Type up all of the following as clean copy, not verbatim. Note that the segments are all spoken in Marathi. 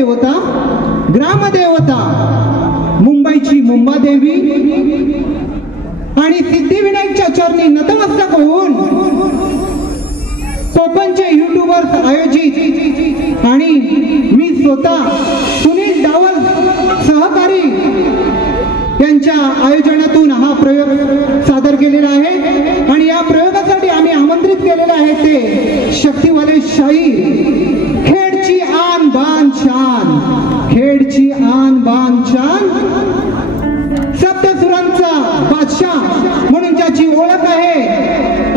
कुलदेवता ग्रामदेवता मुंबईची मुंबादेवी आणि सिद्धिविनायकच्या चरणी नतमस्तक होऊन कोकणचे युट्यूबर्स आयोजित आणि मी स्वतः सुनील डावल सहकारी यांच्या आयोजनातून हा प्रयोग सादर केलेला आहे आणि या प्रयोगासाठी आम्ही आमंत्रित केलेले आहे ते शक्तिवाले शाहीर खेडची आन बान शान, खेडची आन बान शान, सप्तसुरांचा बादशाह म्हणून ज्याची ओळख आहे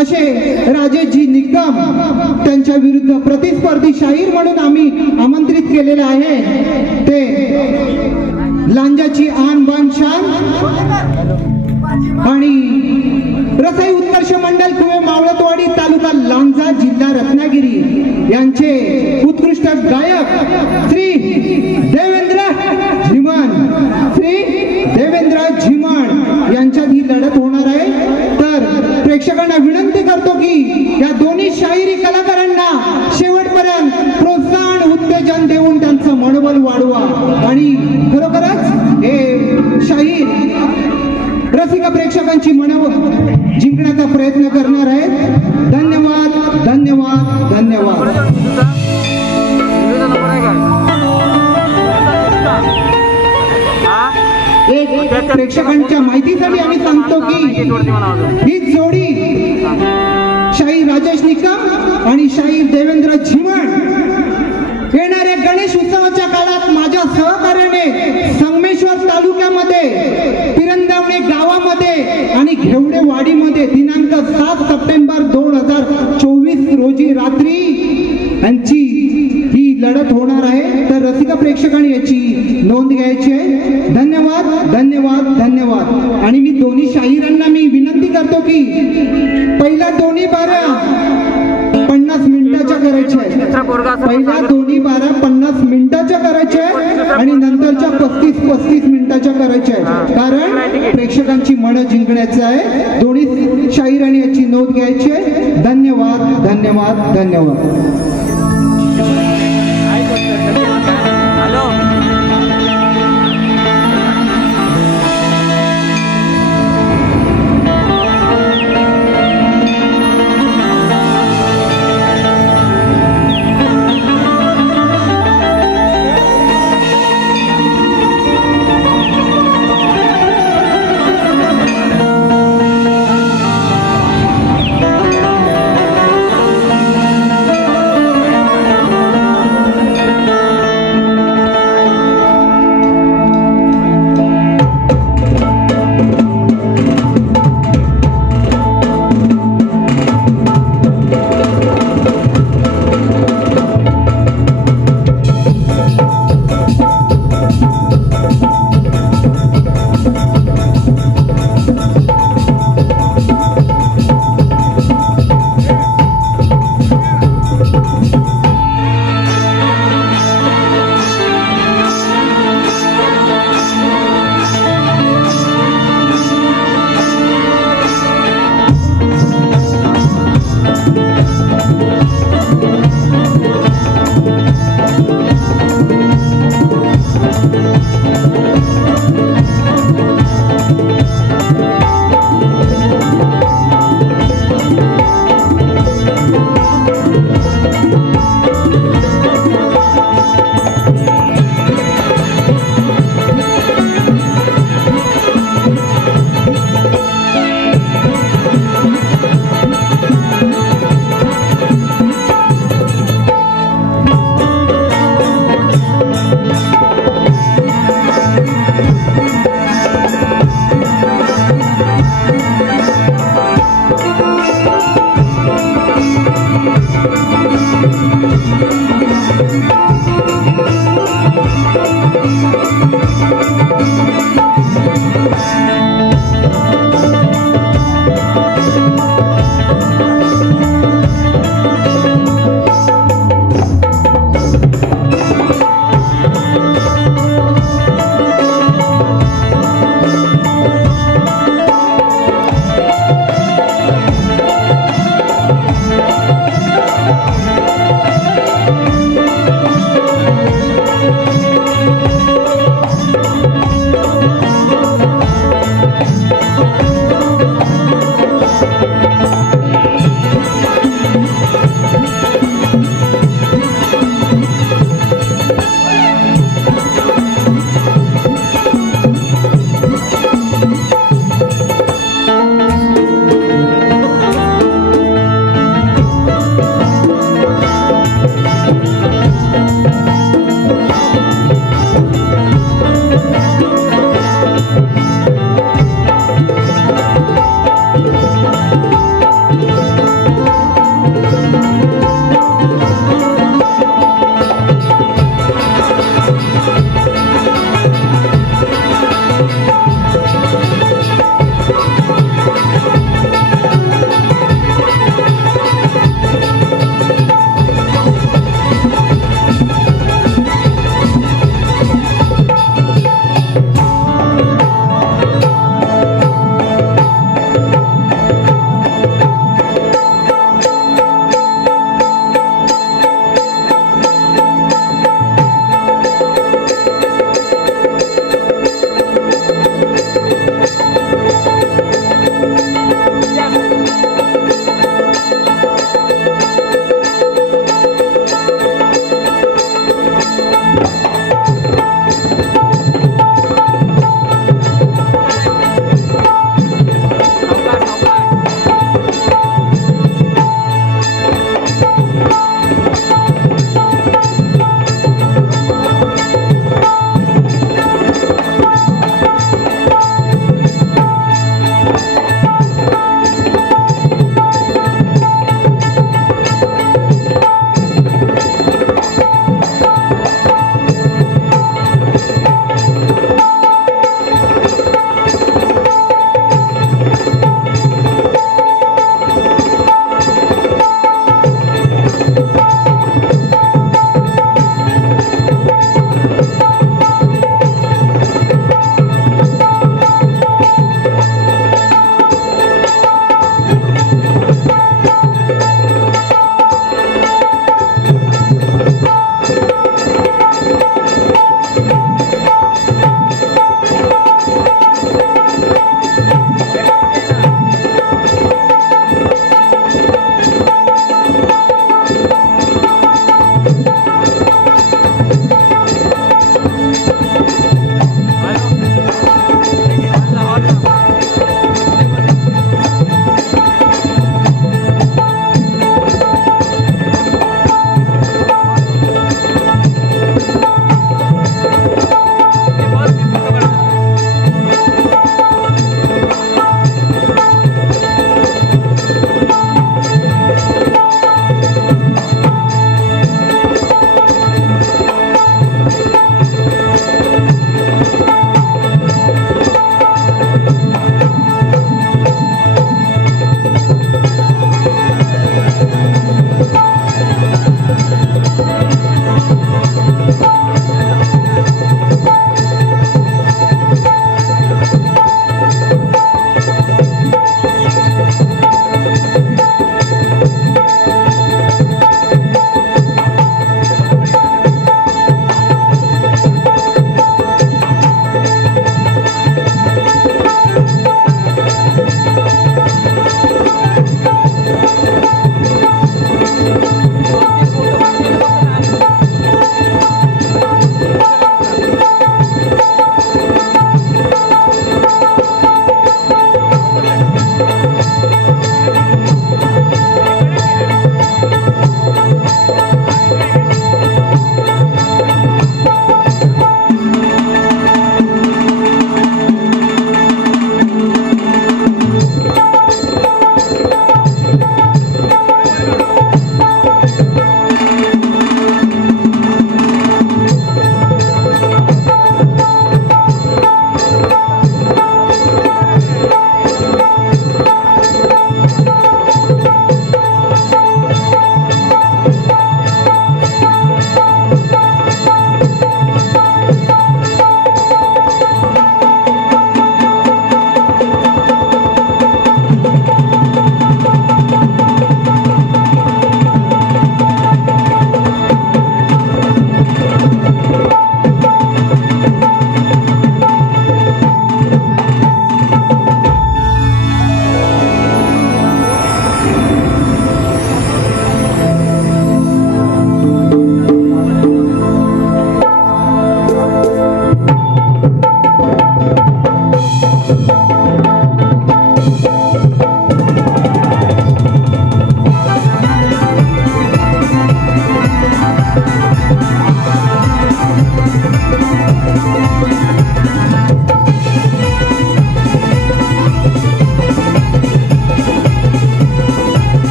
असे राजेशजी निकम त्यांच्या विरुद्ध प्रतिस्पर्धी शाहीर म्हणून आम्ही आमंत्रित केलेले आहे ते लांजाची आन बान शान आणि रसाई उत्कर्ष मंडल कुवे मावळतवाडी तालुका लांजा जिल्हा रत्नागिरी यांचे उत्कृष्ट गायक श्री देवेंद्र झिमन, श्री देवेंद्र झिमन यांच्यात ही लढत होणार आहे। तर प्रेक्षकांना विनंती करतो की या दोन्ही शाहिरी कलाकारांना शेवटपर्यंत प्रोत्साहन उत्तेजन देऊन त्यांचं मनोबल वाढवा आणि खरोखरच हे शाहीर रसिका प्रेक्षकांची मन जिंकण्याचा प्रयत्न करणार आहेत। धन्यवाद धन्यवाद धन्यवाद। एक प्रेक्षकांच्या माहितीसाठी आम्ही सांगतो की ही जोडी शाहीर राजेश निकम आणि शाहीर देवेंद्र झिमन येणाऱ्या गणेश उत्सवाच्या काळात माझ्या सहकार्याने संगमेश्वर तालुक्यामध्ये पिरंदवणे गावामध्ये आणि घेवडेवाडीमध्ये दिनांक 7 सप्टेंबर 2024 रोजी रात्री यांची ही लढत होणार आहे। तर रसिका प्रेक्षकांनी याची नोंद घ्यायची आहे। धन्यवाद धन्यवाद धन्यवाद। आणि मी दोन्ही शाहिरांना मी विनंती करतो की पहिल्या दोन्ही बाऱ्या 50 मिनिटाच्या करायच्या आहेत, पहिल्या दोन्ही बाऱ्या 50 मिनिटाच्या करायच्या आहेत आणि नंतरच्या 35 मिनिटाच्या करायच्या आहेत, कारण प्रेक्षकांची मन जिंकण्याचं आहे। दोन्ही शाहिरांनी याची नोंद घ्यायची आहे। धन्यवाद धन्यवाद धन्यवाद।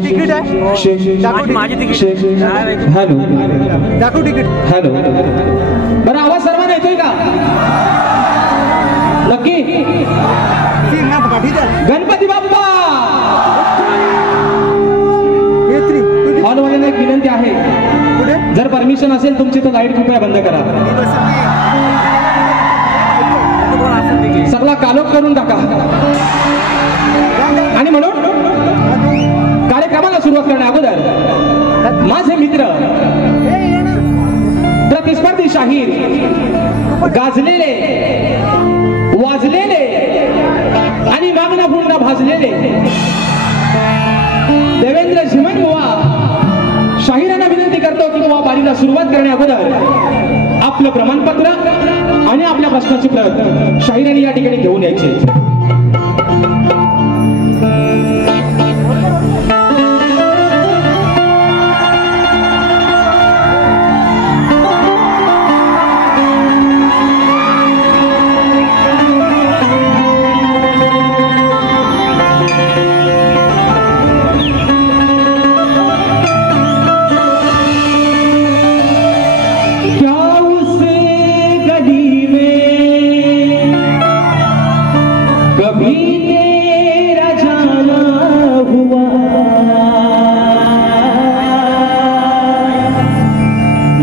तिकीट आहे माझी तिकीट हॅलो दाखव तिकीट हॅलो बरं आवाज सर्वांना येतोय का नक्की गणपती बाप्पा हॉलवाल्यांना एक विनंती आहे जर परमिशन असेल तुमची तर लाईट कृपया बंद करा सगळा कालोख करून टाका आणि म्हणून कार्यक्रमाला सुरुवात करण्या अगोदर माझे मित्र प्रतिस्पर्धी शाहीर गाजलेले वाजलेले आणि मागणा पुन्हा भाजलेले देवेंद्र झिमन बुवा शाहिरांना विनंती करतो की बुवा बारीला सुरुवात करण्या अगोदर आपलं प्रमाणपत्र आणि आपल्या प्रश्नाची प्रत शाहिरांनी या ठिकाणी घेऊन यायचे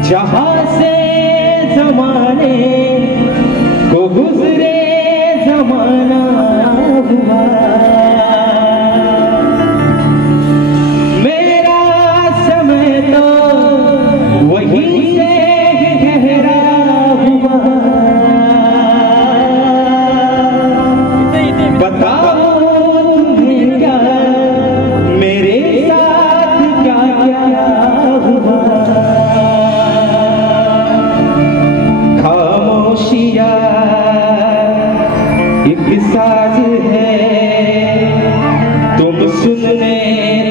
जहाँ से जमाने को गुजरे जमाना हुआ मेरा समय तो वही से गहरा हुआ बताओ तुम्हें क्या मेरे साथ क्या क्या हुआ एक साज है तुम सुनने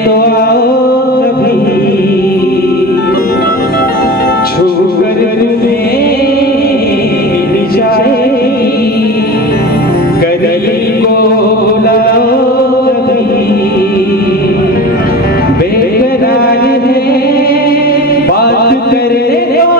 तो आओ कभी छू कर तुम्हें मिल जाए कदली को बुलाओ कभी बेकरार है बात करने को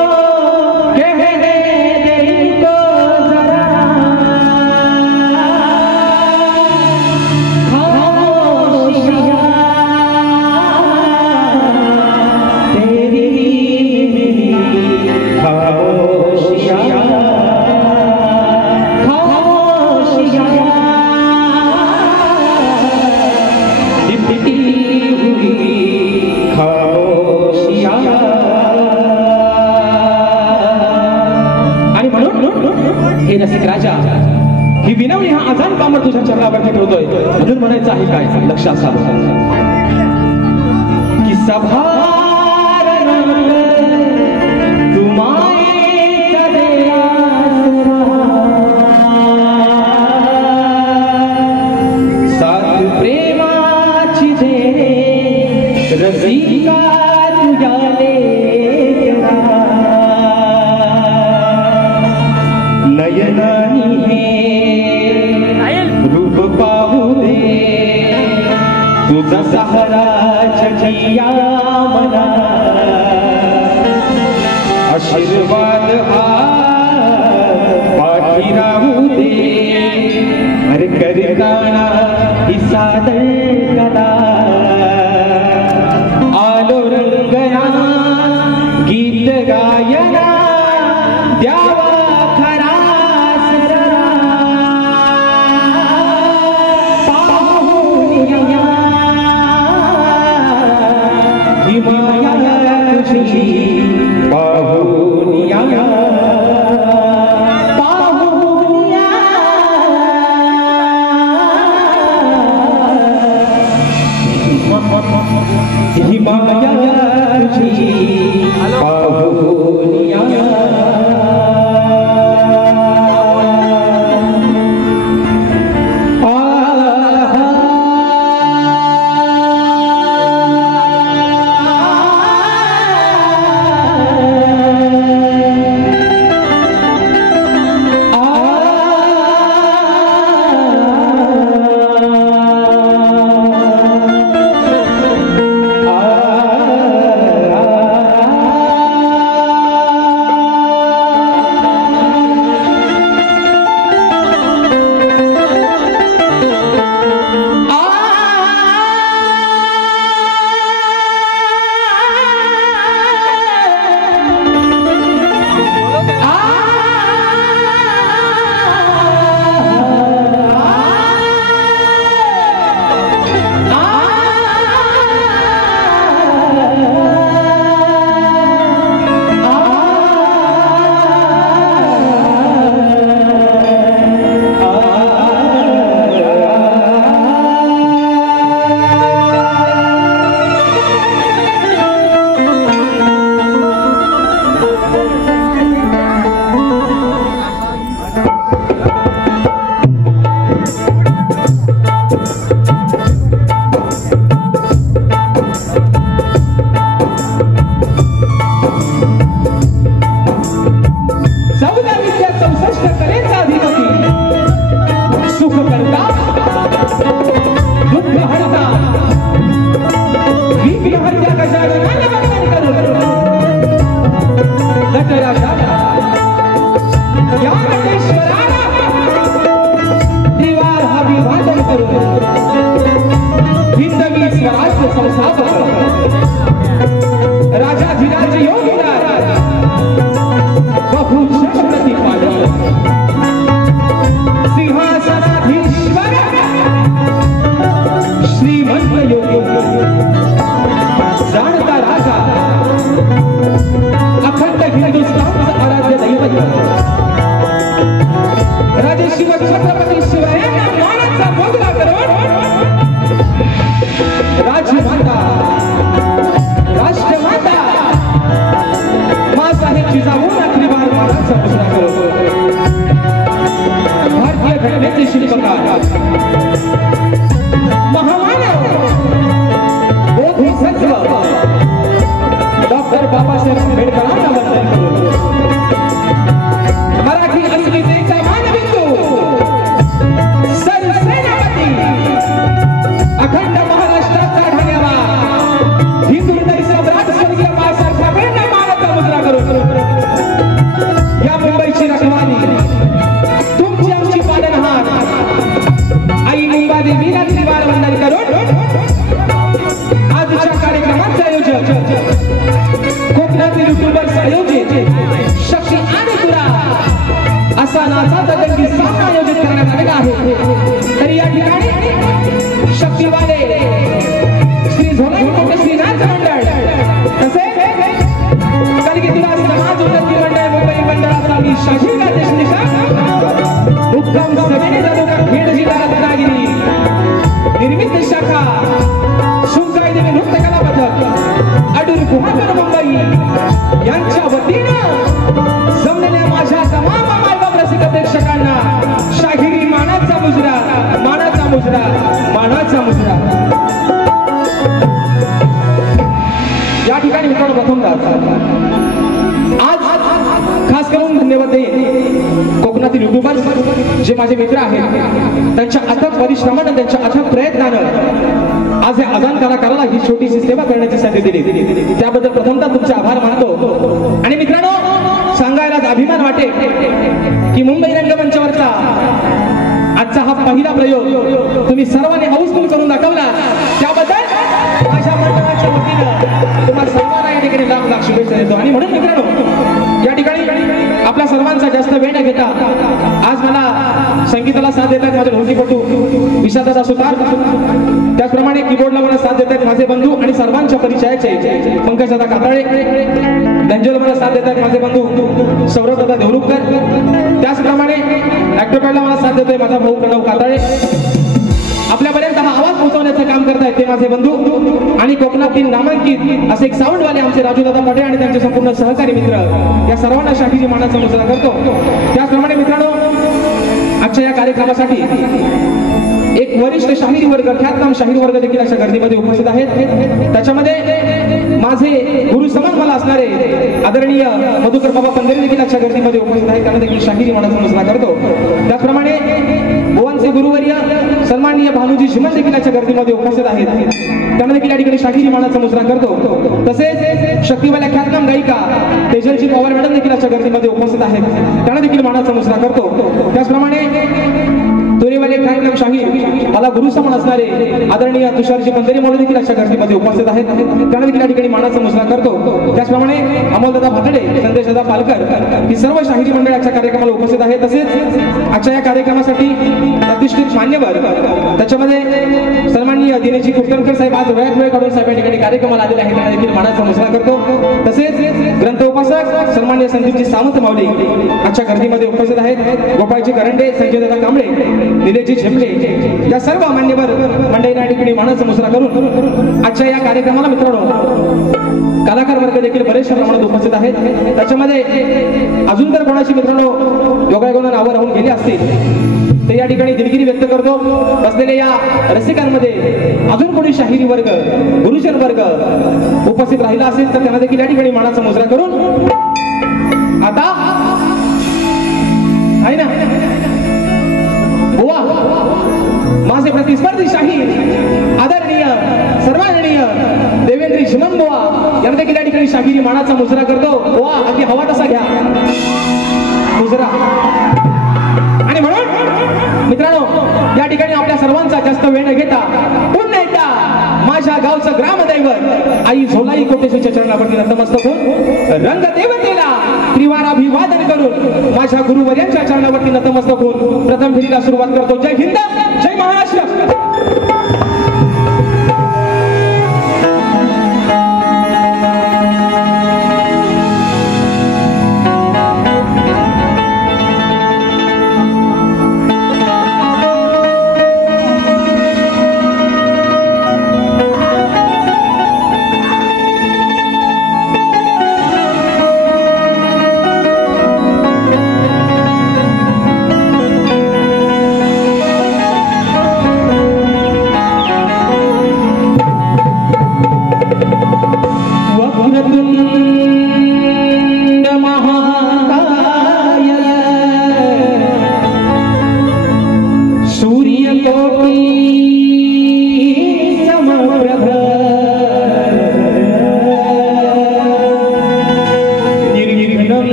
हे रसिक राजा ही विनवणी हा आजान कामर तुझ्या चरणावरती ठेवतोय म्हणून म्हणायचं आहे काय लक्षात असावं की सभार तुम्हारे साथ प्रेमाची जे रसिका तुझ्याले नयनानी हे रूप पाहू दे तुझा सहारा छजिया मना आशीर्वाद हा पाठी राहू दे अरे करताना ही सादर कला आलो रंगना गीत गायना द्यावा जे माझे मित्र आहेत त्यांच्या अथक परिश्रमाने त्यांच्या अथक प्रयत्नानं आज या अजान कलाकाराला ही छोटीशी सेवा करण्याची संधी दिली त्याबद्दल प्रथमतः तुमचे आभार मानतो। आणि मित्रांनो सांगायला अभिमान वाटे की मुंबई रंगमंचावरचा आजचा हा पहिला प्रयोग तुम्ही सर्वांनी हाऊसफुल करून दाखवला त्याबद्दल माझ्या मंडळाच्या वतीनं तुम्हाला सर्वांना या ठिकाणी लाख लाख शुभेच्छा देतो। आणि म्हणून मित्रांनो या ठिकाणी आपल्या सर्वांचा जास्त वेळ न घेता आज मला संगीताला साथ देतात माझे ढोलकीपटू विशालदादा सुतार, त्याचप्रमाणे कीबोर्डला मला साथ देतात माझे बंधू आणि सर्वांच्या परिचयाचे पंकजदादा काताळे, गंजोला मला साथ देतात माझे बंधू सौरभदादा देवरुखकर, त्याचप्रमाणे ऍक्टरपॅडला मला साथ देतोय माझा भाऊ प्रणव काताळे, आपल्यापर्यंत हा आवाज पोहोचवण्याचं काम करतायत ते माझे बंधू आणि कोकणातील नामांकित असे एक साऊंडवाले आमचे राजूदादा पटे आणि त्यांचे संपूर्ण सहकारी मित्र या सर्वांना शाहीजी मानाचा मुजरा करतो। त्याचप्रमाणे मित्रांनो आजच्या या कार्यक्रमासाठी एक वरिष्ठ शाहीर वर्ग ख्यातनाम शाहीर वर्ग देखील अशा गर्दीमध्ये उपस्थित आहेत। त्याच्यामध्ये माझे गुरु समान मला असणारे आदरणीय मधुकर बाबा पंधरे देखील अशा गर्दीमध्ये उपस्थित आहेत, त्यांना देखील शाहीरी मानाचा मुजरा करतो। त्याचप्रमाणे गोवांचे गुरुवर्य सन्माननीय भानुजी शिमन देखील अशा गर्दीमध्ये उपस्थित आहेत, त्यांना देखील या ठिकाणी शाहीरी मानाचा मुजरा करतो। तसेच शक्तिवाल्या ख्यातनाम गायिका तेजलजी पवार मॅडम देखील अशा गर्दीमध्ये उपस्थित आहेत, त्यांना देखील मानाचा मुजरा करतो। त्याचप्रमाणे तुरेवाले ख्यातनाम शाहीर मला गुरु समान असणारे आदरणीय तुषारजी पंधरे मोरे देखील अशा गर्दीमध्ये उपस्थित आहेत, त्यांना देखील या ठिकाणी मानाचा मुजरा करतो। त्याचप्रमाणे अमोलदादा भातडे, संदेशदादा पालकर ही सर्व शाहिरी मंडळाच्या कार्यक्रमाला उपस्थित आहेत। तसेच आजच्या या कार्यक्रमासाठी प्रतिष्ठित मान्यवर त्याच्यामध्ये सन्माननीय दिनेशजी कुलकर्णी साहेब आज वेळ काढून साहेब या ठिकाणी कार्यक्रमाला आलेले आहेत, त्यांना देखील मानाचा मुजरा करतो। तसेच ग्रंथ उपासक सन्माननीय संदीपजी सावंत माऊली आजच्या गर्दीमध्ये उपस्थित आहेत, गोपाळजी करंडे, संजयदादा कांबळे, निलेशजी झेपले या सर्व मान्यवर मंडळींना या ठिकाणी मानाचा मुजरा करून आजच्या या कार्यक्रमाला मित्रांनो कलाकार वर्ग देखील बरेचशा प्रमाणात उपस्थित आहेत। त्याच्यामध्ये अजून तर कोणाची मित्रांनो योगायोगानं नावं राहून गेली असतील ते या ठिकाणी दिलगिरी व्यक्त करतो. बसलेल्या या रसिकांमध्ये अजून कोणी शाहिरी वर्ग, गुरुजन वर्ग उपस्थित राहिला असेल तर त्यांना देखील या ठिकाणी मानाचा मुजरा करून आता आहे ना बुवा माझे प्रतिस्पर्धी शाहीर आदरणीय सर्वांगणीय देवेंद्र झिमन बुवा यांना देखील या ठिकाणी शाहिरी मानाचा मुजरा करतो. बुवा अगदी हवा तसा घ्या मुजरा. आणि म्हणून मित्रांनो या ठिकाणी आपल्या सर्वांचा जास्त वेळ न घेता पुन्हा एकदा माझ्या गावचं ग्रामदैवत आई झोलाई कोटेश्वरच्या चरणावरती नतमस्तक होऊन रंगदेवतेला त्रिवार अभिवादन करून माझ्या गुरुवर्यांच्या चरणावरती नतमस्तक होऊन प्रथम फेरीला सुरुवात करतो. जय हिंद, जय महाराष्ट्र.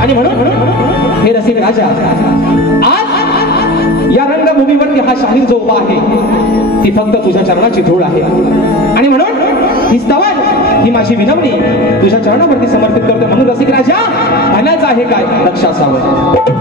आणि म्हणून हे रसिक राजा आज या रंगभूमीवरती हा शाहीर जो उभा आहे ती फक्त तुझ्या चरणाची धूळ आहे. आणि म्हणून ही स्तवन ही माझी विनवणी तुझ्या चरणावरती समर्पित करतो. म्हणून रसिक राजा म्हणायचं आहे काय लक्ष असावं.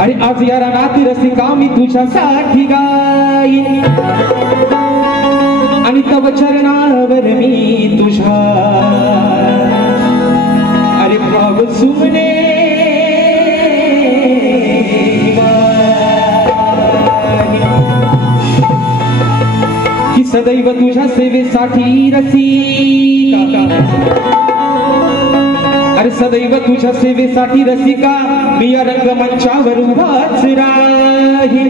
अरे आज या रानात रसिका मी तुझ्यासाठी गाईन आणि तव चरणावर मी तुझ्या अरे भाव सुमने की सदैव तुझ्या सेवेसाठी रसिका अरे सदैव तुझ्या सेवेसाठी रसिका मी या रंगमंचावर उभाच राहील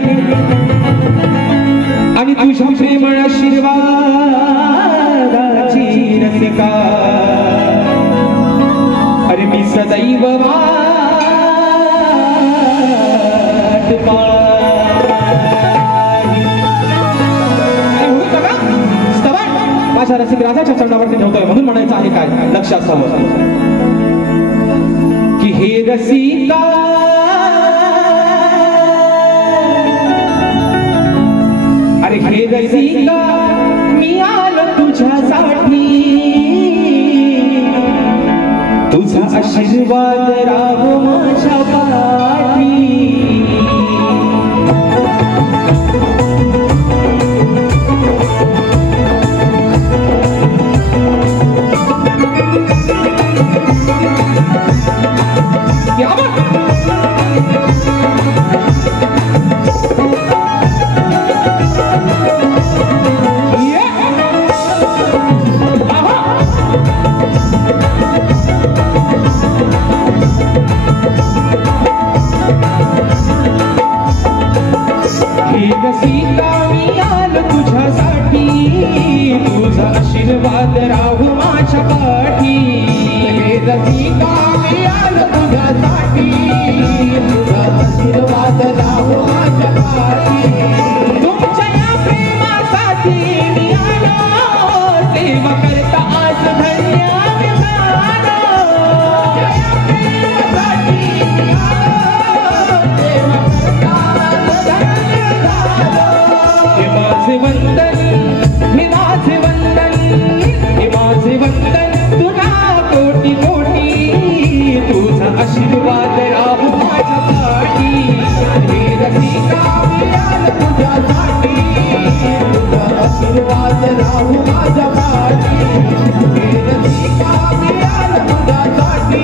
आणि तुझ्या प्रेमळ आशीर्वादाची रसिका अरे मी सदैव वाट स्तवन माझ्या रसिक राजाच्या चरणावरती ठेवतोय. म्हणून म्हणायचं आहे काय लक्षात असावं की हे रसिका अरे हे रसिका मी आलो तुझ्यासाठी तुझा आशीर्वाद राहो माझ्या पाठी सीता मी आलो तुझ्यासाठी तुझा आशीर्वाद राहू माझ्या पाठी सीता मी आलो तुझ्यासाठी तुझा आशीर्वाद राहू माझ्या पाठी तुमच्या या प्रेमासाठी मी आलो सेवा करता आज धन्य आशीर्वाद राहू माझ्या पाठी सीता मी आलो तुझ्यासाठी तुझा आशीर्वाद राहू माझ्या पाठी सीता मी आलो तुझ्यासाठी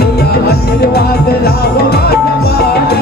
तुझा आशीर्वाद राहू माझ्या पाठी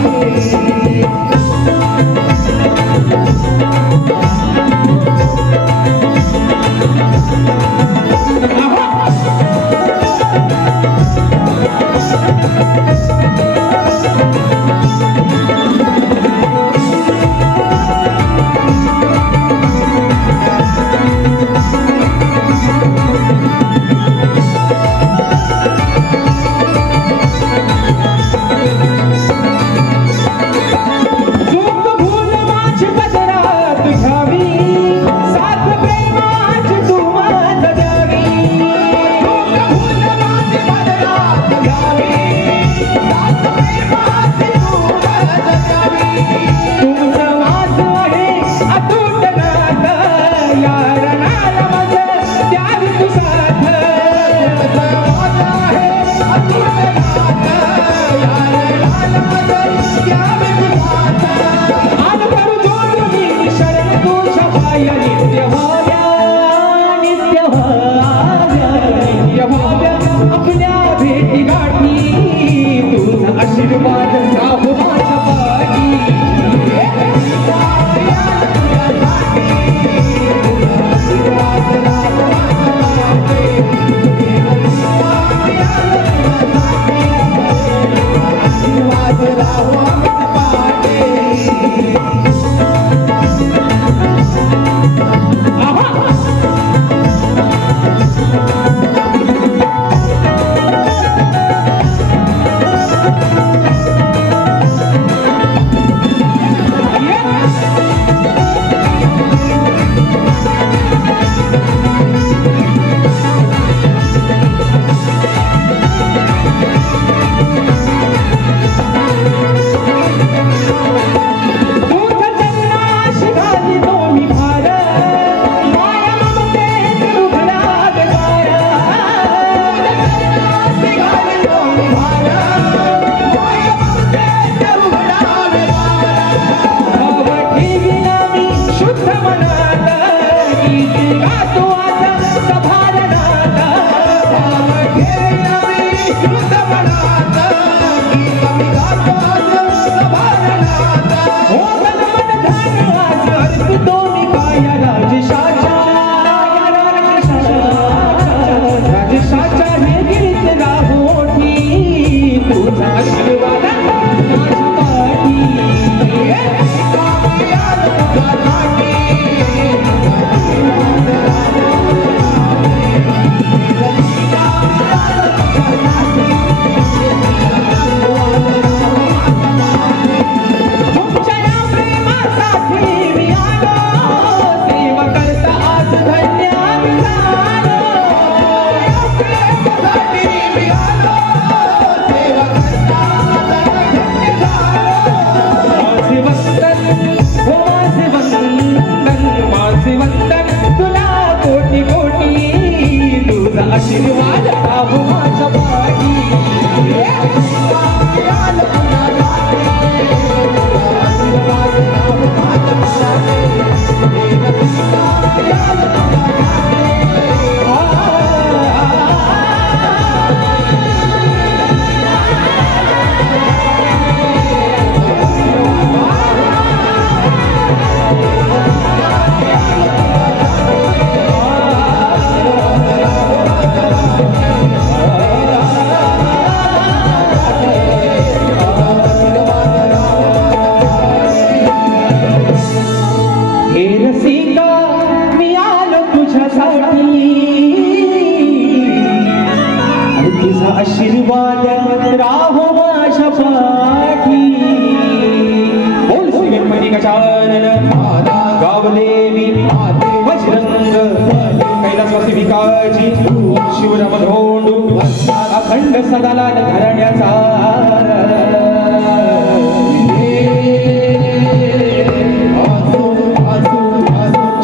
शिवरामधोंडू अखंड सदाला घराण्याचा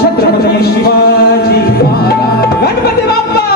छत्रपती शिवाजी गणपती बाप्पा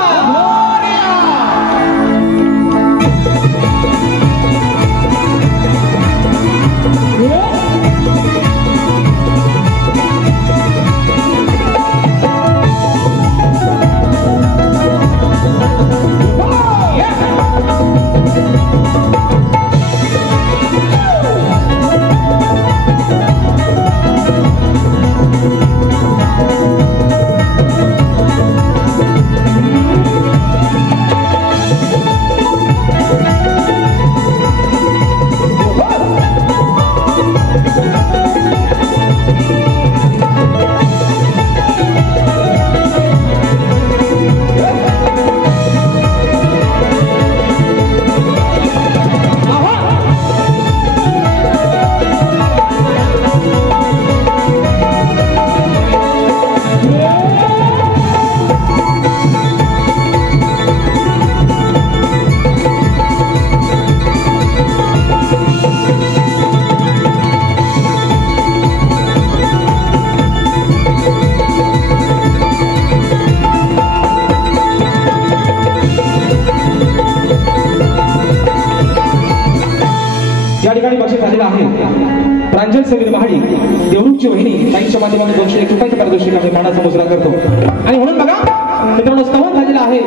प्रांजल समीर महाडी देवरूपची वहिनी ताईंच्या माध्यमातून 201 रुपयाच्या पारितोषिक आम्ही मानाचा मुजरा करतो. आणि म्हणून बघा मित्रांनो स्तवन झालेला आहे,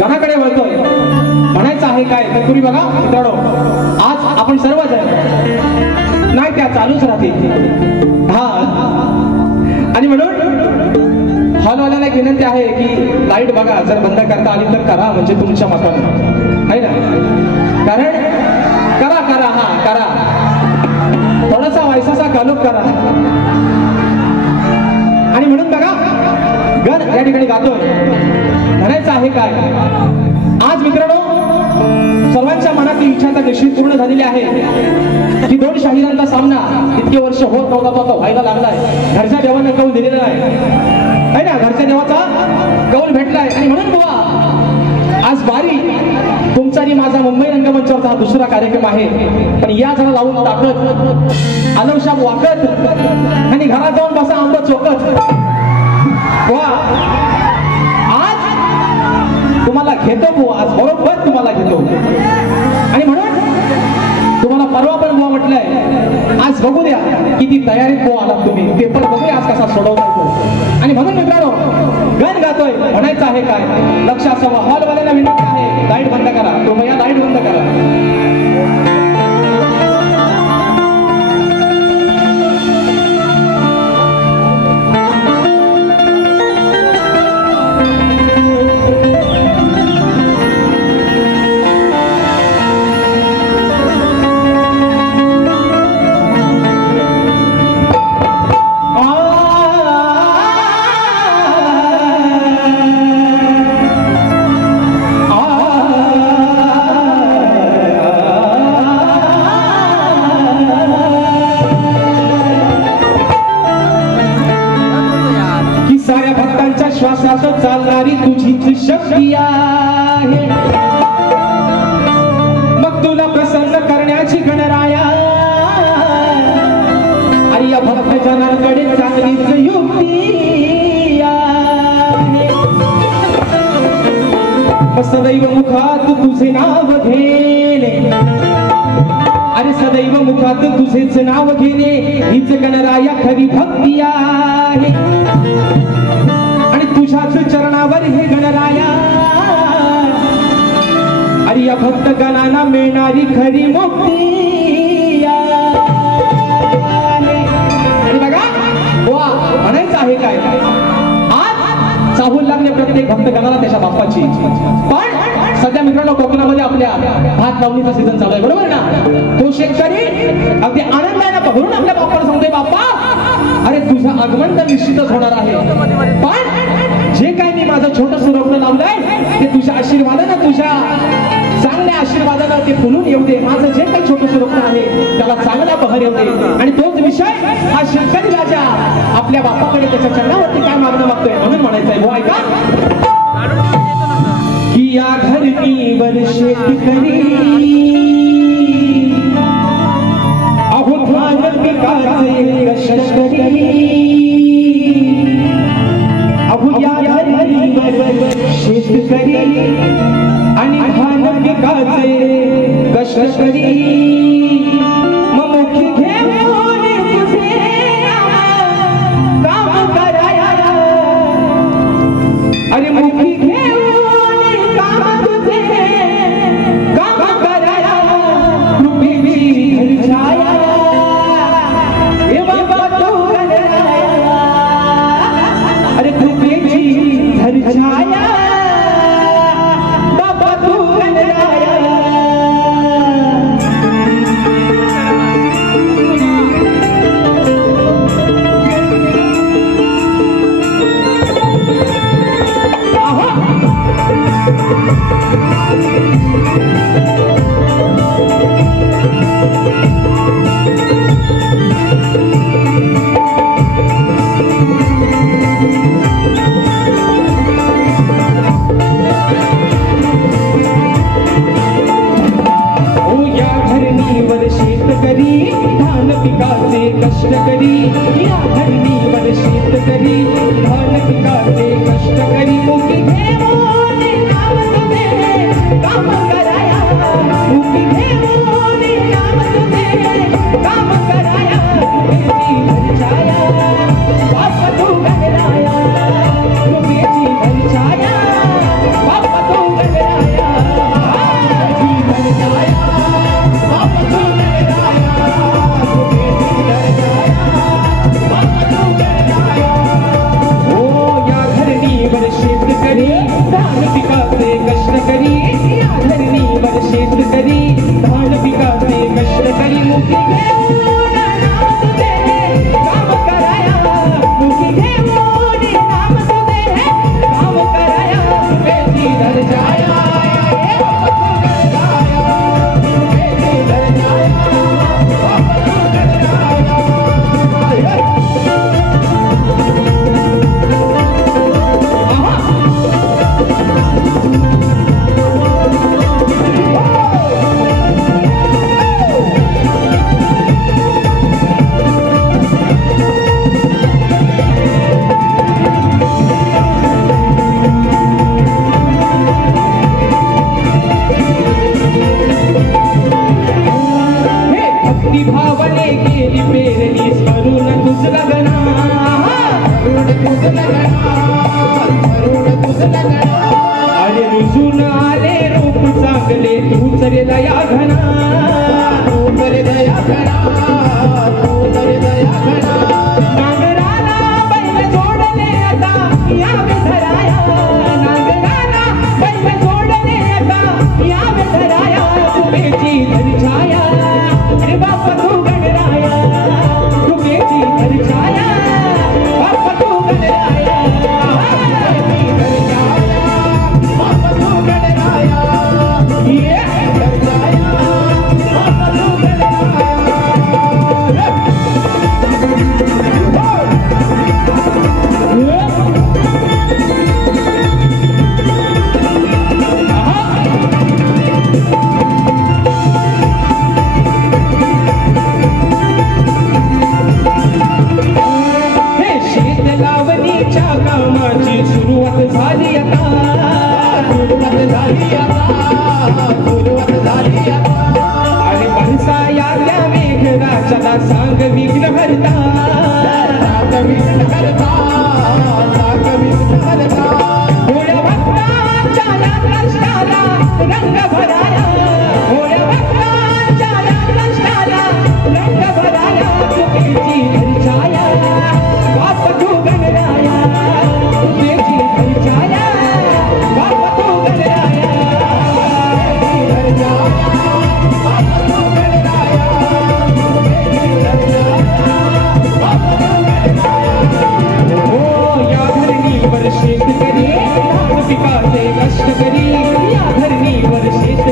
गणाकडे वळतोय. म्हणायचं आहे काय तर तुम्ही बघा मित्रांनो, आज आपण सर्वजण नाही त्या चालूच राहतील. हा आणि म्हणून हॉलवाल्याला एक विनंती आहे की लाईट बघा जर बंद करता आली तर करा, म्हणजे तुमच्या मतानं आहे ना. कारण करा करा हा करा, थोडासा वैसाचा कालोख करा. आणि म्हणून बघा गण या ठिकाणी गातोय. म्हणायचं आहे काय आज मित्रांनो, सर्वांच्या मनातील इच्छा तर निश्चित पूर्ण झालेली आहे की 2 शाहिरांचा सामना इतके वर्ष होत नव्हता तो आता व्हायला लागलाय. घरच्या देवानं कौल दिलेला आहे ना, घरच्या देवाचा कौल भेटलाय. आणि म्हणून बुवा आज बारी तुमचा आणि माझा मुंबई रंगमंचावरचा हा दुसरा कार्यक्रम आहे. पण या जरा लावून टाकत आलमशाब वाकत आणि घरात जाऊन बसा आंबा चोकत. वा आज तुम्हाला घेतो बुवा, आज बरोबर तुम्हाला घेतो. आणि म्हणून तुम्हाला परवा पण बुवा म्हटलंय, आज बघू द्या किती तयारीत बुवा आलात तुम्ही, पेपर बघूया आज कसा सोडवताय तो. आणि म्हणून मित्रांनो गण गातोय. म्हणायचं आहे काय लक्ष असावं. हॉलवाल्यांना विनंती आहे लाईट बंद करा, तुम्ही या लाईट बंद करा. श्वासात चालणारी तुझीच शक्ती आहे, मग तुला प्रसन्न करण्याची गणराया. आणि या भक्त जनांकडे चांगलीच युक्ती आहे. सदैव मुखात तुझे नाव घेणे, अरे सदैव मुखात तुझेच नाव घेणे हीच गणराया खरी भक्ती आहे. तुझ्याच चरणावर हे गणराया, अरे या भक्त गणांना मिळणारी खरी मुक्ती. आणि बघा वा म्हणायचं आहे काय आज चाहूल लागणे प्रत्येक भक्त गणाला त्याच्या बाप्पाची. पण सध्या मित्रांनो कोकणामध्ये आपल्या भात लावणीचा सीझन चालू आहे, बरोबर ना. तो शेतकरी अगदी आनंदाने भरून आपल्या बाप्पाला सांगतोय बाप्पा अरे तुझं आगमन तर निश्चितच होणार आहे, पण जे काही मी माझं छोटस रोपण लावलंय ते तुझ्या आशीर्वादानं, तुझ्या चांगल्या आशीर्वादानं ते फुलून येऊ दे. माझं जे काही छोटस रोपण आहे त्याला चांगला बहर येऊ दे. आणि तोच विषय हा शेतकरी राजा आपल्या बाप्पाकडे त्याच्या चरणावरती काय मागणं मागतोय म्हणून म्हणायचंय. हो ऐका धरणीवर शेतकरी अहो धान पिकाचे कष्टकरी अहो या धरणीवर शेतकरी आणि धान पिकाचे कष्टकरी मग मुखी घेऊन तुझे काम कराया अरे मुखी घेऊन काम तुझे काम कराया रुपीची घरछाया हे बाबा तू गणराया अरे रुपीची घरछाया बाबा तू गणराया कष्टकरी या धरणीवर शेतकरी धान पिकाचे कष्टकरी मुखी घेऊन नाम तुझे काम कराया मुखी घेऊन नाम तुझे काम कराया रुपयाची घरछाया बाप तू गणराया रुपयाची घरछाया बाप तू गणराया घरछाया बाप तू गणराया शेतकरी धान पिकाचे कष्टकरी या धरणीवर शेतकरी धान पिकाचे कष्टकरी मुखी घेऊन नाम तुझे काम कराया मुखी घेऊन नाम तुझे काम कराया रुपयाची घरछाया भावने केली पेरली करून तुझ लगना अरे रुजून आले रूप चांगले तूच रे दया घना नांगराला बैल जोडले आता यावे धराया नांगराला बैल जोडले आता यावे धराया रुपयाची घरछाया अरे बापा तू गणराया रुपयाची घरछाया बापा तू गणराया बापा तू गणराया ये घरछाया बापा तू गणराया लावणीच्या कामाची सुरुवात झाली आता आणि बरसायातल्या मेघराजाला सांग विघ्न हरता होळ्या भक्तांच्या या कष्टाला रंग भराया होळ्या भक्तांच्या या कष्टाला रंग भराया रुपयाची घरछाया बाप तू गणराया रुपयाची घरछाया बाप तू गणराया हो या धरणीवर शेतकरी धान पिकाचे कष्टकरी या धरणीवर शेतकरी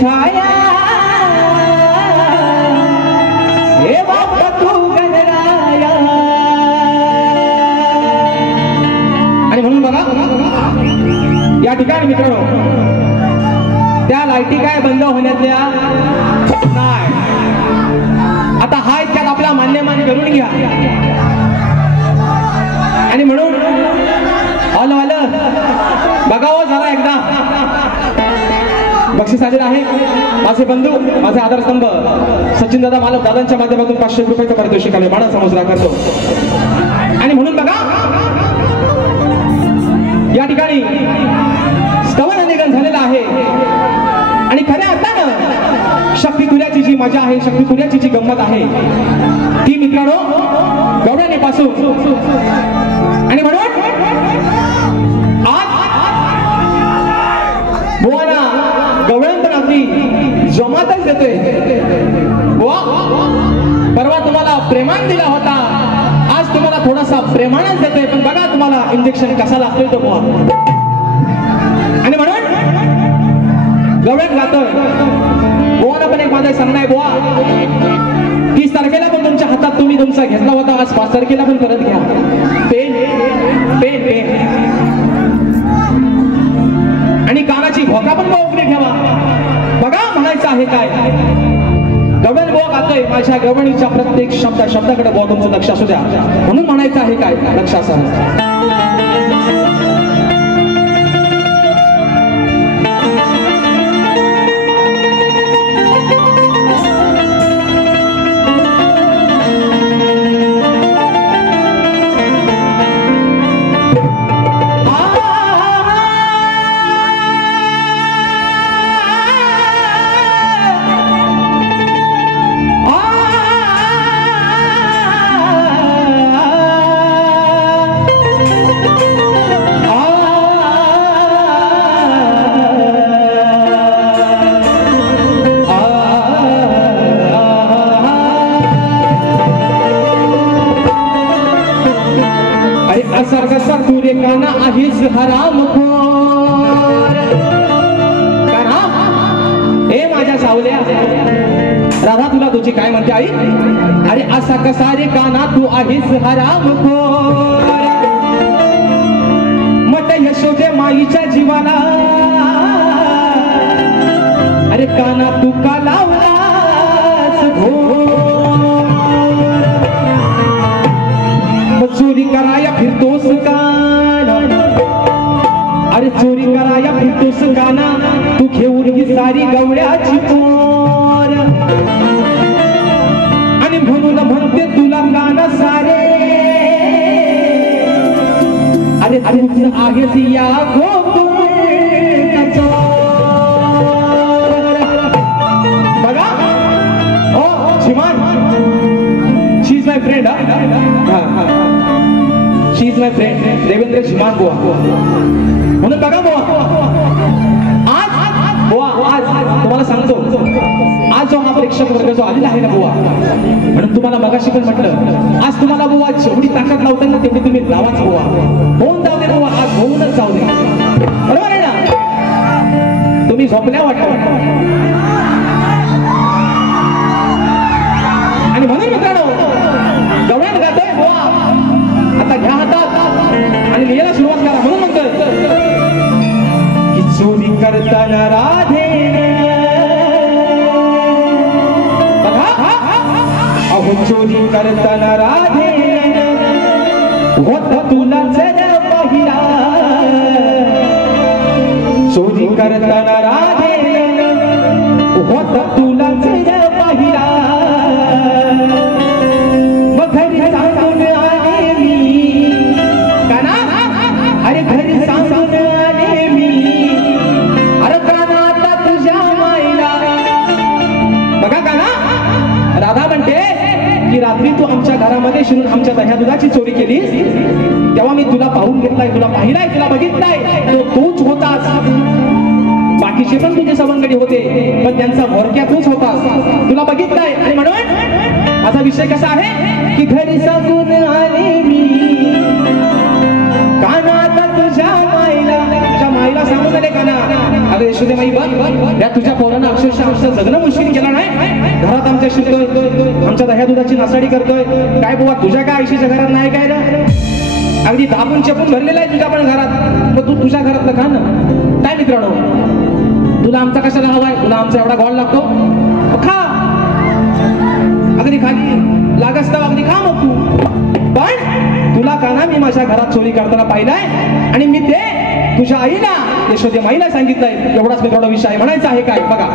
छाया हे बाप्पा तू गणराया. आणि म्हणून बघा या ठिकाणी मित्रांनो त्या लाईटी काय बंद होण्यातल्या नाही. आता हा इतक्यात आपला मान्यमान करून घ्या. आणि म्हणून आलं बघावं जरा एकदा. बक्षीस आलेलं आहे. माझे बंधू माझे आधारस्तंभ सचिन दादा मालक दादांच्या माध्यमातून 500 रुपयाचं पारितोषिक आले. माना समोर करतो. आणि म्हणून बघा या ठिकाणी स्तवन निगम झालेला आहे. आणि खऱ्या अर्थानं शक्ती तुल्याची जी मजा आहे शक्ती तुल्याची जी गंमत आहे ती मित्रांनो गवळणी पासून. आणि म्हणून आज बुवाना गवळण अगदी जमातच देतोय. बुवा परवा तुम्हाला प्रेमान दिला होता आज तुम्हाला थोडासा प्रेमानच देतोय. पण बघा तुम्हाला इंजेक्शन कसा लागतोय तो बुवा. आणि म्हणून गवळण गातोय. बुवाला पण एक माझा सांगणं आहे. बुवा 30 तारखेला पण तुमच्या हातात तुम्ही तुमचा घेतला होता आज 5 तारखेला पण परत घ्या. पेन पेन पेन आणि कानाची भोका पण मोकळी ठेवा. बघा म्हणायचं आहे काय गवळण बुवा गातोय. माझ्या गवळणीच्या प्रत्येक शब्दाकडे बुवा तुमचं लक्ष असू द्या. म्हणून म्हणायचं आहे काय लक्ष असं. काना आहेस हराम काना हे माझ्या सावल्या राधा तुला तुझी काय म्हणते आई. अरे असा कसा रे काना तू आहेस हराम मट यशोदे माईच्या जीवाला. अरे काना तू का लावलास चोरी कराया फिरतोस काना. अरे चोरी कराया फिरतोस काना तू घेऊन ही सारी गवळ्याची पोर. आणि म्हणून म्हणते तुला काना सारे. अरे तूच आहेस या बघा ओ श्रीमान she is my friend. She is my friend Devendra झिमान बुवा. म्हणून बघा बुवा आज बुवा आज तुम्हाला सांगतो आज जो हा प्रेक्षक वर्ग जो आलेला आहे ना बुवा म्हणून तुम्हाला मगाशी पण म्हटलं आज तुम्हाला बुवा जेवढी ताकद लावते ना तेवढी तुम्ही लावाच बुवा. होऊन जाऊ दे बुवा आज होऊनच जाऊ दे. बरोबर आहे ना. तुम्ही झोपल्या वाटत. आणि म्हणून मित्रांनो गवळण गातोय बुवा. आता घ्या हातात आणि लिहायला सुरुवात करा. म्हणून म्हणतो की चोरी करताना राधे बघा अहो चोरी करताना राधे होत तुला जरा पाहिला. चोरी करताना राधे होत तुला जरा पाहिला. अरे घरी सांगून आले मी. अरे काना आता तुझ्या माईला. बघा काना राधा म्हणते की रात्री तू आमच्या घरामध्ये शिरून आमच्या दह्या दुधाची चोरी केलीस तेव्हा मी तुला पाहून घेतलाय तुला पाहिलाय तुला बघितलाय तो तूच होतास. बाकीचे पण तुझे सवंगडी होते पण त्यांचा भोरक्या तूच होतास. तुला बघितलाय. आणि म्हणून माझा विषय कसा आहे की घरी सांगून आले मी काना आता तुझ्या माईला. तुझ्या माईला सांगून आले काना. अरे यशोदे माई बघ या तुझ्या पोरांना अक्षरशः आयुष्य जगणं मुश्किल केलं नाही. घरात आमच्या शिरतोय, आमच्या दह्या दुधाची नासाडी करतोय. काय बुवा तुझ्या काय आयुष्याच्या घरात नाही काय ना, अगदी दाबून चेपून भरलेला आहे तुझ्या पण घरात. मग तू तुझ्या घरातलं खा ना. काय मित्रांनो, तुला आमचा कशाला हवाय? तुला आमचा एवढा गोड लागतो, खा. अगदी खाली लागस तर अगदी खा मग तू. पण तुला का ना मी माझ्या घरात चोरी करताना पाहिलंय आणि मी ते तुझ्या आईला, यशोदे माईला सांगितलंय. एवढाच मी थोडा विषय म्हणायचा आहे. काय बघा,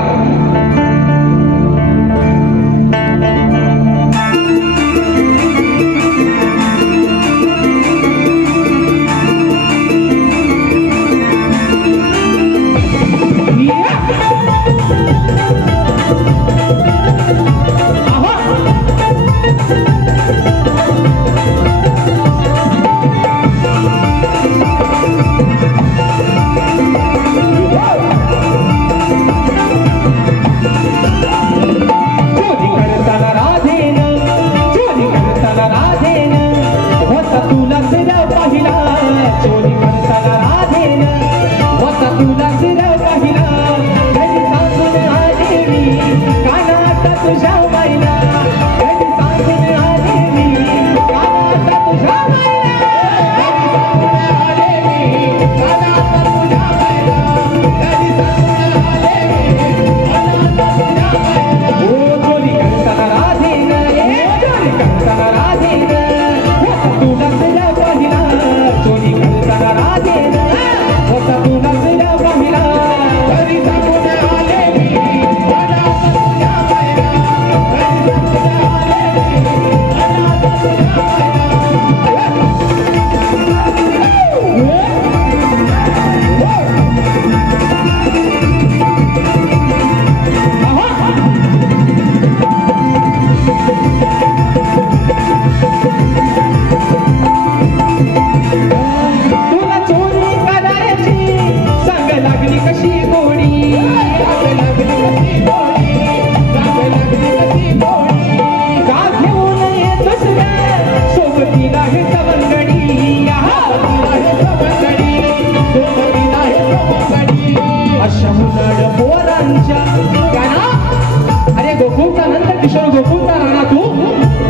किशोर गोकुळचा राणा तू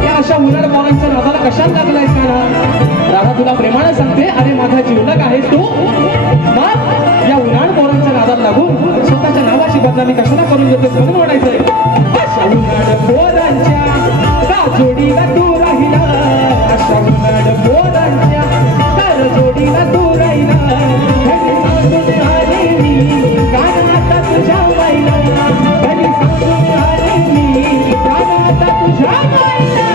या अशा उन्हाळ पोरांच्या नादाला कशाला लागलायस का ना? राधा तुला प्रेमाने सांगते, अरे माझा जीवलक आहेस तू. मग या उन्हाळ पोरांच्या नादाला लागून स्वतःच्या नावाची बदनामी कशाला करून देतोस म्हणून म्हणायचंय. अशा उन्हाळ पोरांच्या जोडीला तू राहिला, अशा उन्हाळ पोरांच्या जोडीला तू राहिला. सांगून आले मी कानात तुझ्या बाईला, सांगून आले मी कानात तुझ्या बाईला.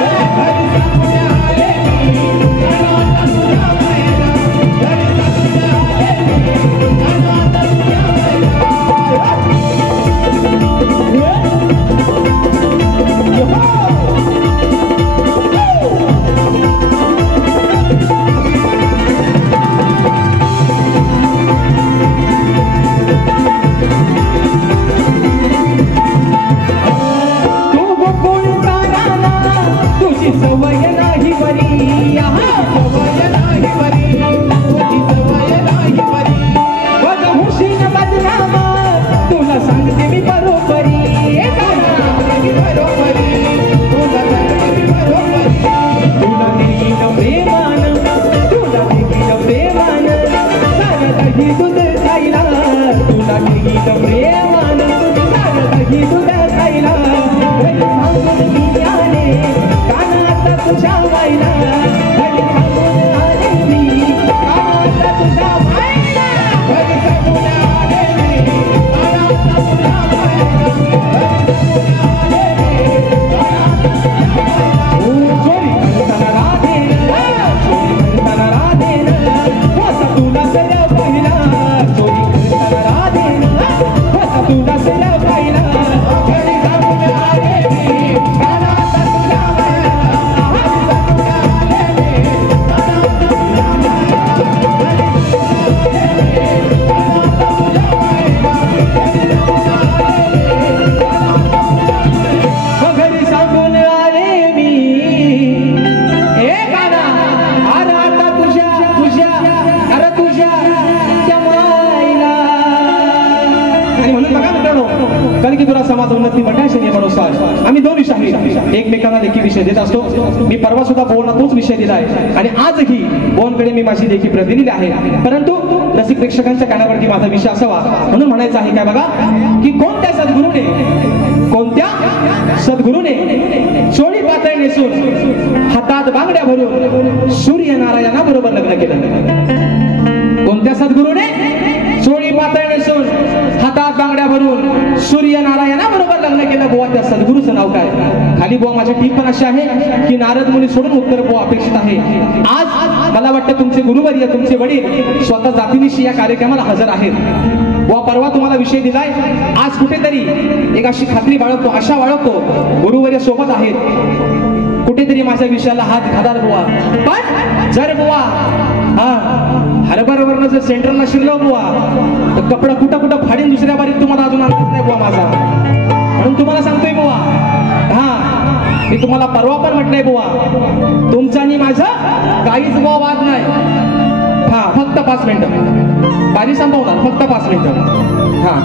सवय नाही बरी, सवय नाही बरी, तुझी सवय नाही बरी. बघ हुशीन बदनामा तुला सांगते मी बरोबरी, बरोबरी तुला सांगते मी बरोबरी. तुला देईन प्रेमान, तुला देईन प्रेमान, सारं दही दूध खायला. तुला देईन प्रेमान, सारं दही दूध खायला. सांगून मी आले कानात तुझ्या बाईला, घरी सांगून आले मी कानात तुझ्या बाईला, घरी सांगून आले मी कानात तुझ्या बाईला, घरी सांगून आले मी कानात तुझ्या बाईला. चोरी करताना राधेन, चोरी करताना राधेन, वसा तुला सर पहिला. चोरी करताना राधेन, वसा तुला सर पहिला. सद्गुरू समाज उन्नती मंडळाच्या नियमानुसार आम्ही 2 शाहीर एकमेकांना लेखी विषय देत असतो. मी परवा सुद्धा बोवना तोच विषय दिलाय आणि आजही बोवनकडे मी माझी लेखी प्रत दिलेली आहे. परंतु रसिक प्रेक्षकांच्या कानावरती माझा विषय असावा म्हणून म्हणायचं आहे काय बघा, की कोणत्या सद्गुरूने चोळी पातळ नेसून हातात बांगड्या भरून सूर्यनारायणाबरोबर लग्न केलं. कोणत्या सद्गुरूने चोळी पातळ नेसून हातात बांगड्या भरून सूर्यनारायणाबरोबर लग्न केलं बुवा, त्या सद्गुरूचं नाव काय? खाली बुवा माझी टीप पण अशी आहे की नारद मुनी सोडून उत्तर बुवा अपेक्षित आहे. आज मला वाटतं तुमचे गुरुवर्य तुमचे वडील स्वतः जातीनिशी या कार्यक्रमाला हजर आहेत. बुवा परवा तुम्हाला विषय दिलाय, आज कुठेतरी एक अशी खात्री बाळगतो, आशा बाळगतो गुरुवर्य सोबत आहेत, कुठेतरी माझ्या विषयाला हात घालाल बुवा. पण जर बुवा हरभरवरनं जर सेंट्रलला शिरलो बुवा तर कपडा कुठं फाडीन दुसऱ्या बारीत तुम्हाला अजून अंदाज नाही बुवा माझा. म्हणून तुम्हाला सांगतोय बुवा, मी तुम्हाला परवा पण म्हटलंय बुवा, तुमचा आणि माझं काहीच बुवा वाद नाही. फक्त 5 मिनिटं बारी संपवणार, फक्त 5 मिनिटं.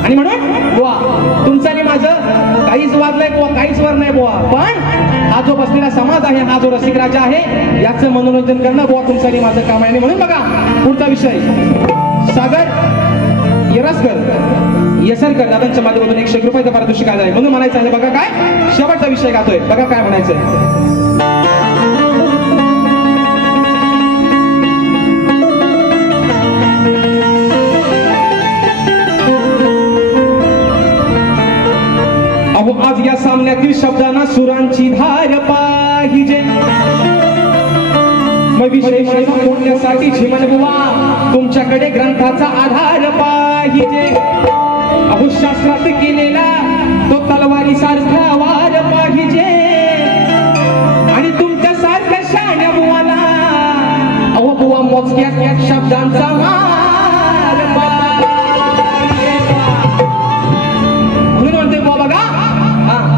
आणि म्हणून बुवा तुमचा आणि माझं काहीच वाद नाही बुवा, काहीच वर नाही बुवा. पण हा जो बसलेला समाज आहे, हा जो रसिक राजा आहे, याचं मनोरंजन करणं बुवा तुमचं आणि माझं काम आहे. म्हणून बघा पुढचा विषय, सागर येसरकर दादांच्या माध्यमातून 100 रुपयाचा पारितोषिक आला आहे. म्हणून म्हणायचं आहे बघा काय शेवटचा विषय गातोय, बघा काय म्हणायचंय. आज या सामन्यातील शब्दांना सुरांची धार पाहिजे. मग विषय बोलण्यासाठी झिमन बुवा तुमच्याकडे ग्रंथाचा आधार पाहिजे. अहो शास्त्रात केलेला तो तलवारी सारखा वार पाहिजे. आणि तुमच्या सारख्या शाण्या बुवाला अहो बुवा मोजक्या शब्दांचा मार पाहिजे. म्हणून म्हणते बुवा बघा,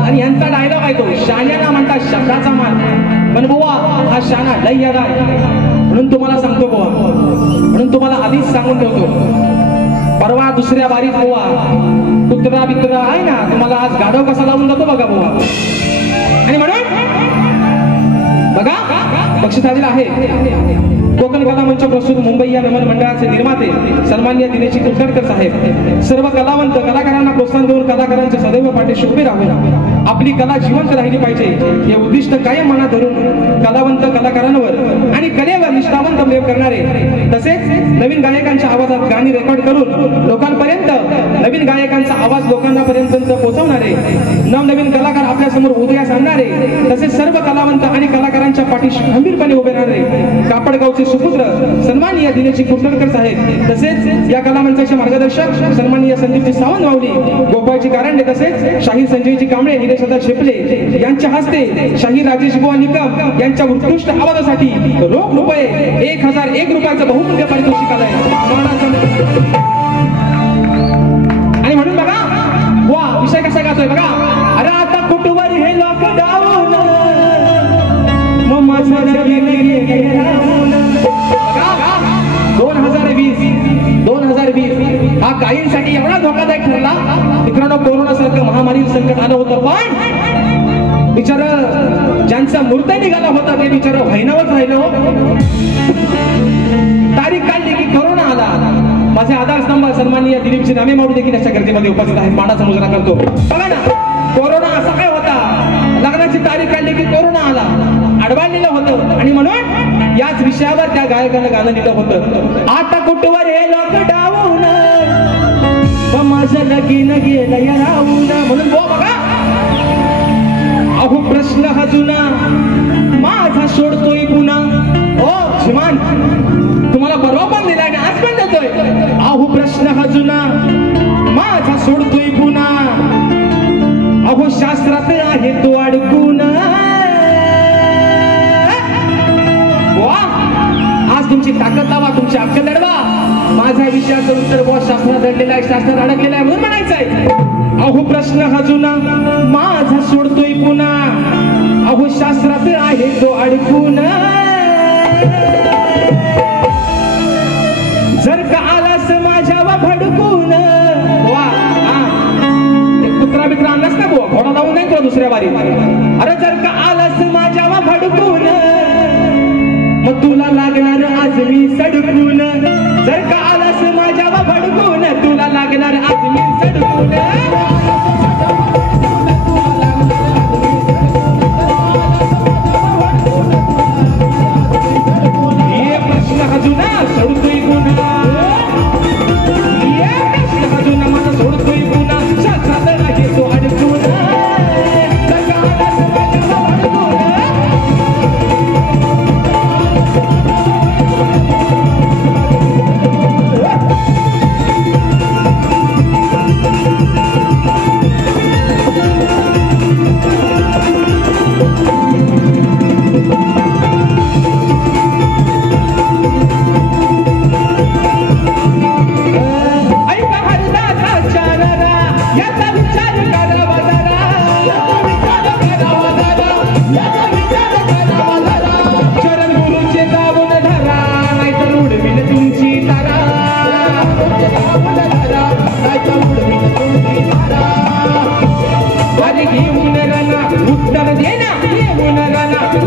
आणि यांचा डायलॉग आहे तो, शाण्याला म्हणतात शब्दाचा मान. पण बुवा हा शाणा लय याड आहे. म्हणून तुम्हाला सांगतो बुवा, म्हणून तुम्हाला आधीच सांगून ठेवतो, परवा दुसऱ्या बारीत बुवा कुत्रा बित्रा आहे ना, तुम्हाला आज गाढव कसा लावून जातो बघा बुवा. आणि म्हणून बघा बक्षीस आलेलं आहे. कोकण कला मंच प्रस्तुत मुंबई या नमन मंडळाचे निर्माते सन्माननीय दिनेश कुलकर्णी साहेब सर्व कलावंत कलाकारांना प्रोत्साहन देऊन कलाकारांचे सदैव पाठीशी उभे राहून आपली कला जिवंत राहिली पाहिजे हे उद्दिष्ट कायम मनात धरून कलावंत कलाकारांवर आणि कलेवर निष्ठावंत प्रेम करणारे, तसेच नवीन गायकांच्या आवाजात गाणी रेकॉर्ड करून लोकांपर्यंत नवीन गायकांचा आवाज लोकांपर्यंत पोहोचवणारे, नवनवीन कलाकार आपल्या समोर उदयास आणणारे, तसेच सर्व कलावंत आणि कलाकारांच्या पाठीशी खंबीरपणे उभे राहणारे कापडगावचे सुपुत्र सन्माननीय दिनेश कुलकर्णी साहेब, तसेच या कलामंचाचे मार्गदर्शक सन्माननीय संदीपजी सावंत माऊली, गोपाळजी कारंडे, तसेच शाहीर संजयजी कांबळे, निलेशदा शेपले यांच्या हस्ते शाहीर राजेश बुवा निकम यांच्या उत्कृष्ट आवाजासाठी रोख रुपये 1001 रुपयाचं बहुमूल्य पारितोषिक आलंय. आणि म्हणून बघा वा विषय कसा गातोय बघा, अरे आता कुठवर हे लॉकडाऊन मग माझं 2020 हा काहींसाठी एवढा धोकादायक ठरला मित्रांनो. कोरोना सारखं महामारी संकट आलं होतं, पण बिचार ज्यांचा मूर्त निघाला होता ते बिचार व्हायनावच राहिलो. तारीख काढली की कोरोना आला. माझे आधारस्तंभ सन्माननीय दिलीपजी नामे माऊली देखील अशा गर्दीमध्ये उपस्थित आहेत, मानाचा मुजरा करतो. बघा ना कोरोना असा काय होता, लग्नाची तारीख काढली की कोरोना आला, अडवाणलेलं होतं. आणि म्हणून याच विषयावर त्या गायकानं गाणं लिहिलं होतं, आता कुठवर हे लॉकडाऊन माझं लगीन गेलं या राहून. म्हणून बघा अहो प्रश्न हा जुना माझा सोडतोय पुन्हा. ओ श्रीमान तुम्हाला परवा पण दिला आणि आज पण देतोय. अहो प्रश्न हा जुना माझा सोडतोय पुन्हा, अहो शास्त्रात आहे तो अडकून. आज तुमची ताकद लावा, तुमची अक्कल लढवा. माझ्या विषयाचं उत्तर बुवा शास्त्रात दडलेलं आहे, शास्त्रात अडकलेलं आहे म्हणून म्हणायचंय. अहो प्रश्न हा जुना माझा सोडतोय पुन्हा, अहो शास्त्रात आहे तो अडकून. जर का आलास माझ्यावर भडकून वा कुत्रा मित्रांना आणलास ना बुवा घोडा लावून नाही तुला दुसऱ्या बारीत. अरे जर का आलास माझ्यावा भडकून मग तुला लागणार आज मी सडकून. जर का आलास माझ्यावा भडकून तुला लागणार आज मी सडकून. ये प्रश्न अजून सोडतोय गुन्हा. ये प्रश्न अजून माझा सोडतोय गुन्हा. शास्त्रात नाही तो अडकून. जर का आलास माझ्यावा भडकून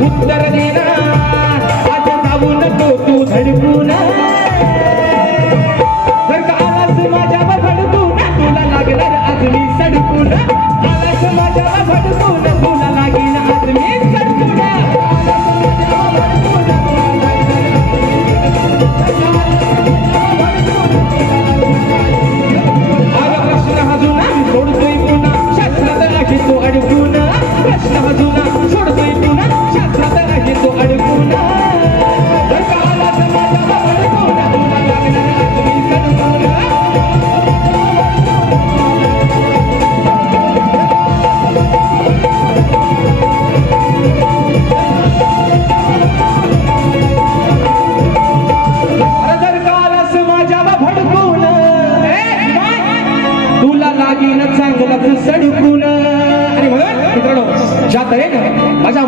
उत्तर देना आज जाऊ नको तू धडकून. जर का आलास माझ्यावर भडकून तुला लागणार आज मी सडकून. आलास माझ्यावर भडकून तुला लागीन आज मी सडकून. आज प्रश्न अजून सोडतोय पुन्हा. शास्त्रात नाही तो अडकून. प्रश्न अजून सोडतोय पुन्हा. शास्त्रात नाही तो अडकून. जर का आलास माझ्यावर भडकून तुला लागणार आज मी सडकून. अरे जर का आलास माझ्यावर भडकून तुला लागीन चांगलंच सडकून. आणि म्हणून मित्रांनो ज्या तऱ्हेनं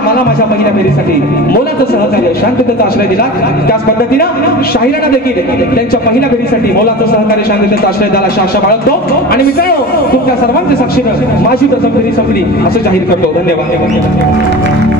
मला माझ्या पहिल्या फेरीसाठी मोलाचं सहकार्य शांततेचा आश्रय दिला त्याच पद्धतीनं शाहिरांना देखील त्यांच्या पहिल्या फेरीसाठी मोलाचं सहकार्य शांततेचा आश्रय द्यायला अशी आशा बाळगतो. आणि मित्रांनो तुमच्या सर्वांच्या साक्षीनं माझी प्रथम फेरी संपली असं जाहीर करतो. धन्यवाद.